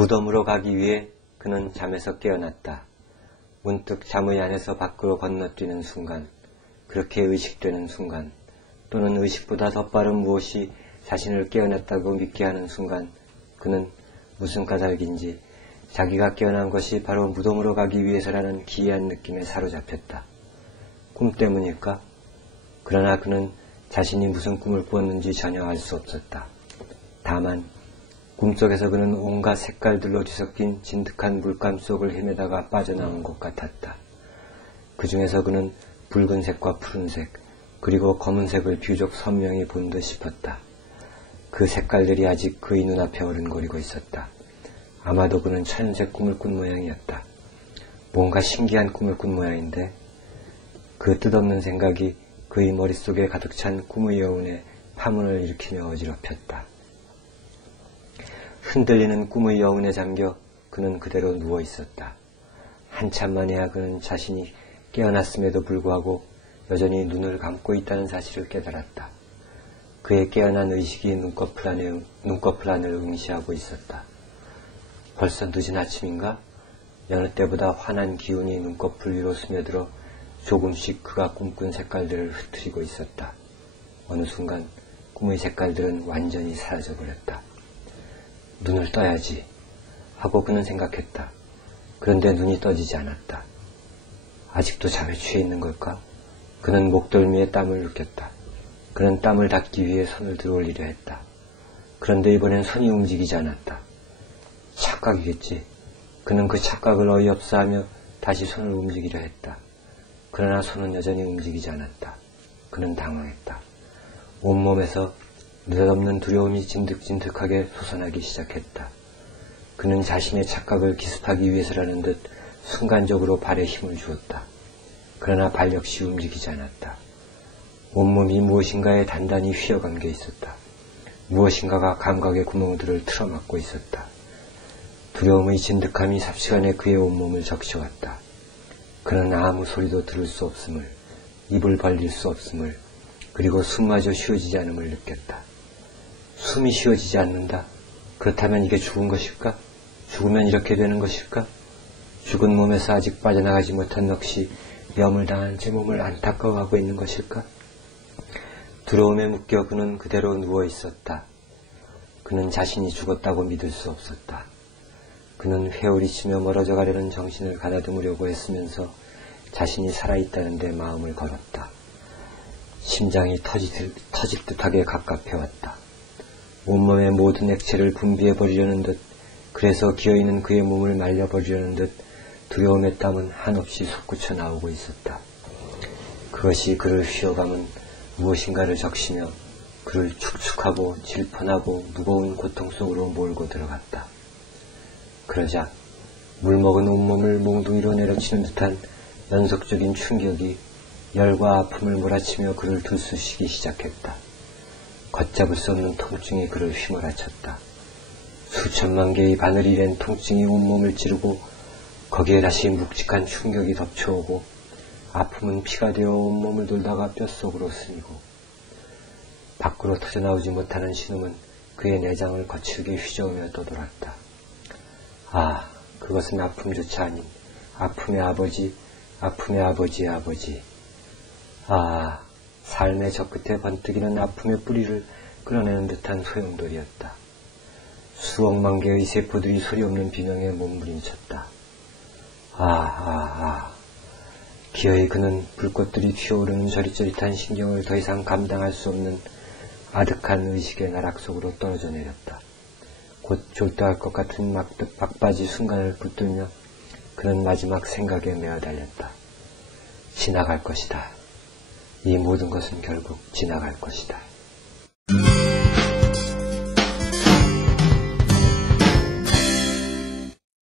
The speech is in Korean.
무덤으로 가기 위해 그는 잠에서 깨어났다. 문득 잠의 안에서 밖으로 건너뛰는 순간, 그렇게 의식되는 순간, 또는 의식보다 더 빠른 무엇이 자신을 깨어났다고 믿게 하는 순간, 그는 무슨 까닭인지 자기가 깨어난 것이 바로 무덤으로 가기 위해서라는 기이한 느낌에 사로잡혔다. 꿈 때문일까? 그러나 그는 자신이 무슨 꿈을 꾸었는지 전혀 알 수 없었다. 다만 꿈속에서 그는 온갖 색깔들로 뒤섞인 진득한 물감 속을 헤매다가 빠져나온 것 같았다. 그 중에서 그는 붉은색과 푸른색, 그리고 검은색을 비교적 선명히 본 듯 싶었다. 그 색깔들이 아직 그의 눈앞에 어른거리고 있었다. 아마도 그는 천연색 꿈을 꾼 모양이었다. 뭔가 신기한 꿈을 꾼 모양인데 그 뜻없는 생각이 그의 머릿속에 가득 찬 꿈의 여운에 파문을 일으키며 어지럽혔다. 흔들리는 꿈의 여운에 잠겨 그는 그대로 누워 있었다. 한참 만에야 그는 자신이 깨어났음에도 불구하고 여전히 눈을 감고 있다는 사실을 깨달았다. 그의 깨어난 의식이 눈꺼풀 안을 응시하고 있었다. 벌써 늦은 아침인가? 여느 때보다 환한 기운이 눈꺼풀 위로 스며들어 조금씩 그가 꿈꾼 색깔들을 흩트리고 있었다. 어느 순간 꿈의 색깔들은 완전히 사라져버렸다. 눈을 떠야지 하고 그는 생각했다. 그런데 눈이 떠지지 않았다. 아직도 잠에 취해 있는 걸까? 그는 목덜미에 땀을 느꼈다. 그는 땀을 닦기 위해 손을 들어올리려 했다. 그런데 이번엔 손이 움직이지 않았다. 착각이겠지. 그는 그 착각을 어이없어 하며 다시 손을 움직이려 했다. 그러나 손은 여전히 움직이지 않았다. 그는 당황했다. 온몸에서 느닷없는 두려움이 진득진득하게 솟아나기 시작했다. 그는 자신의 착각을 기습하기 위해서라는 듯 순간적으로 발에 힘을 주었다. 그러나 발 역시 움직이지 않았다. 온몸이 무엇인가에 단단히 휘어감겨 있었다. 무엇인가가 감각의 구멍들을 틀어막고 있었다. 두려움의 진득함이 삽시간에 그의 온몸을 적셔왔다. 그는 아무 소리도 들을 수 없음을, 입을 벌릴 수 없음을, 그리고 숨마저 쉬어지지 않음을 느꼈다. 숨이 쉬어지지 않는다. 그렇다면 이게 죽은 것일까? 죽으면 이렇게 되는 것일까? 죽은 몸에서 아직 빠져나가지 못한 넋이 염을 당한 제 몸을 안타까워하고 있는 것일까? 두려움에 묶여 그는 그대로 누워 있었다. 그는 자신이 죽었다고 믿을 수 없었다. 그는 회오리치며 멀어져 가려는 정신을 가다듬으려고 했으면서 자신이 살아있다는 데 마음을 걸었다. 심장이 터질 듯하게 갑갑해왔다. 온몸의 모든 액체를 분비해버리려는 듯, 그래서 기어있는 그의 몸을 말려버리려는 듯 두려움의 땀은 한없이 솟구쳐 나오고 있었다. 그것이 그를 휘어감은 무엇인가를 적시며 그를 축축하고 질펀하고 무거운 고통 속으로 몰고 들어갔다. 그러자 물먹은 온몸을 몽둥이로 내려치는 듯한 연속적인 충격이 열과 아픔을 몰아치며 그를 들쑤시기 시작했다. 걷잡을 수 없는 통증이 그를 휘몰아쳤다. 수천만 개의 바늘이 된 통증이 온몸을 찌르고 거기에 다시 묵직한 충격이 덮쳐오고 아픔은 피가 되어 온몸을 돌다가 뼛속으로 스미고 밖으로 터져나오지 못하는 신음은 그의 내장을 거칠게 휘저으며 떠돌았다. 아, 그것은 아픔조차 아닌 아픔의 아버지, 아픔의 아버지의 아버지. 아, 삶의 저 끝에 번뜩이는 아픔의 뿌리를 끌어내는 듯한 소용돌이였다. 수억만 개의 세포들이 소리 없는 비명에 몸부림쳤다. 기어이 그는 불꽃들이 튀어오르는 저릿저릿한 신경을 더 이상 감당할 수 없는 아득한 의식의 나락 속으로 떨어져 내렸다. 곧 졸도할 것 같은 막바지 순간을 붙들며 그는 마지막 생각에 매어달렸다. 지나갈 것이다. 이 모든 것은 결국 지나갈 것이다.